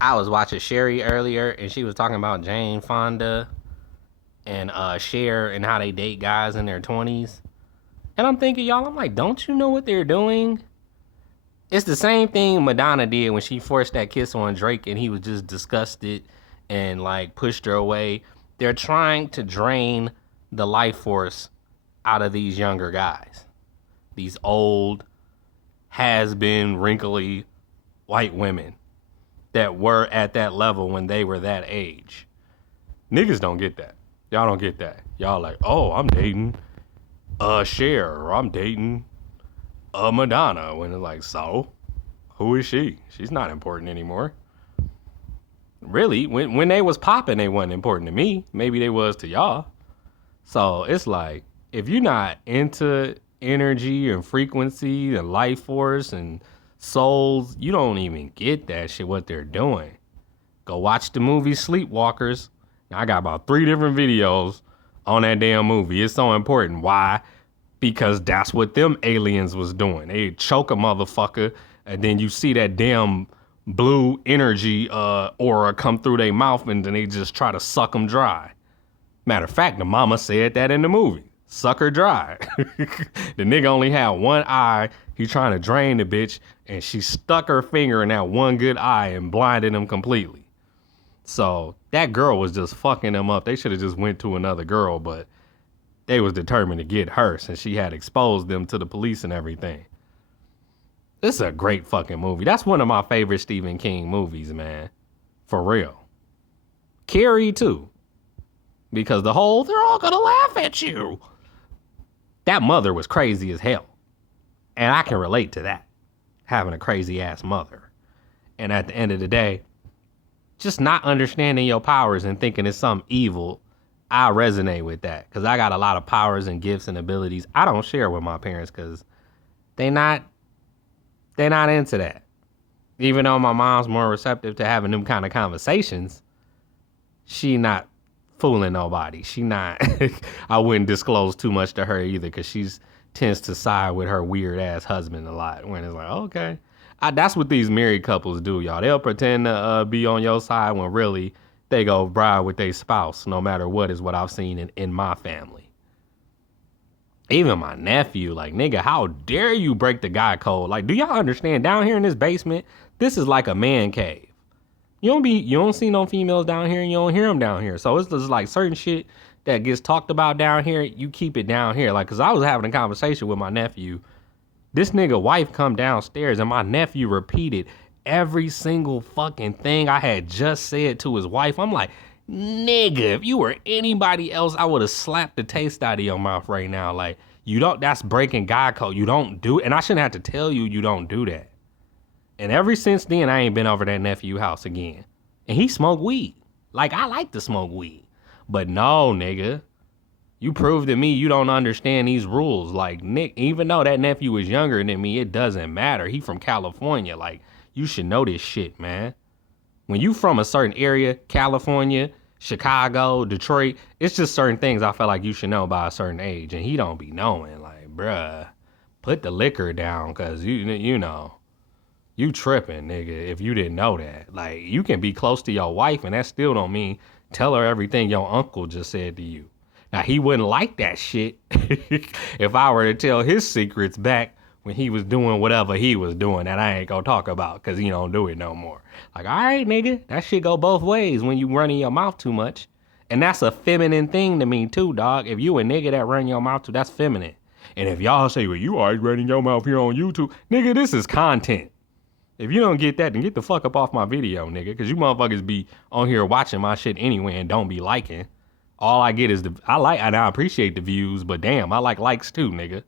I was watching Sherry earlier, and she was talking about Jane Fonda and Cher and how they date guys in their 20s. And I'm thinking, y'all, I'm like, don't you know what they're doing? It's the same thing Madonna did when she forced that kiss on Drake and he was just disgusted and like pushed her away. They're trying to drain the life force out of these younger guys. These old, has been, wrinkly white women that were at that level when they were that age. Niggas don't get that. Y'all don't get that. Y'all like, oh, I'm dating Cher or I'm dating Madonna. When it's like, so who is she? She's not important anymore. Really, when they was popping, they wasn't important to me. Maybe they was to y'all. So it's like, if you're not into energy and frequency and life force and souls, you don't even get that shit, what they're doing. Go watch the movie Sleepwalkers. I got about 3 different videos on that damn movie. It's so important. Why? Because that's what them aliens was doing. They choke a motherfucker, and then you see that damn blue energy aura come through their mouth, and then they just try to suck them dry. Matter of fact, the mama said that in the movie. Suck her dry. The nigga only had one eye. He trying to drain the bitch, and she stuck her finger in that one good eye and blinded him completely. So that girl was just fucking him up. They should have just went to another girl, but they was determined to get her since she had exposed them to the police and everything. This is a great fucking movie. That's one of my favorite Stephen King movies, man. For real. Carrie, too. Because the whole, they're all gonna laugh at you. That mother was crazy as hell. And I can relate to that. Having a crazy ass mother. And at the end of the day, just not understanding your powers and thinking it's something evil, I resonate with that. Because I got a lot of powers and gifts and abilities I don't share with my parents because they not into that. Even though my mom's more receptive to having them kind of conversations, she not fooling nobody. She not, I wouldn't disclose too much to her either because she's tends to side with her weird ass husband a lot when it's like, okay. That's what these married couples do, y'all. They'll pretend to be on your side when really they go ride with their spouse, no matter what, is what I've seen in my family. Even my nephew, like, nigga, how dare you break the guy code? Like, do y'all understand? Down here in this basement, this is like a man cave. You don't see no females down here and you don't hear them down here. So it's just like certain shit that gets talked about down here, you keep it down here. Like, cause I was having a conversation with my nephew. This nigga wife come downstairs and my nephew repeated every single fucking thing I had just said to his wife. I'm like, nigga, if you were anybody else, I would have slapped the taste out of your mouth right now. Like, that's breaking God code. You don't do it. And I shouldn't have to tell you, you don't do that. And ever since then, I ain't been over that nephew house again. And he smoked weed. Like, I like to smoke weed. But no, nigga. You prove to me you don't understand these rules. Like, Nick, even though that nephew is younger than me, it doesn't matter. He from California. Like, you should know this shit, man. When you from a certain area, California, Chicago, Detroit, it's just certain things I feel like you should know by a certain age. And he don't be knowing. Like, bruh, put the liquor down, because you know. You tripping, nigga, if you didn't know that. Like, you can be close to your wife, and that still don't mean tell her everything your uncle just said to you. Now, he wouldn't like that shit if I were to tell his secrets back when he was doing whatever he was doing that I ain't gonna talk about because he don't do it no more. Like, all right, nigga, that shit go both ways when you running your mouth too much. And that's a feminine thing to me, too, dog. If you a nigga that run your mouth too, that's feminine. And if y'all say, well, you always running your mouth here on YouTube, nigga, this is content. If you don't get that, then get the fuck up off my video, nigga. Because you motherfuckers be on here watching my shit anyway and don't be liking. All I get is I appreciate the views, but damn, I like likes too, nigga.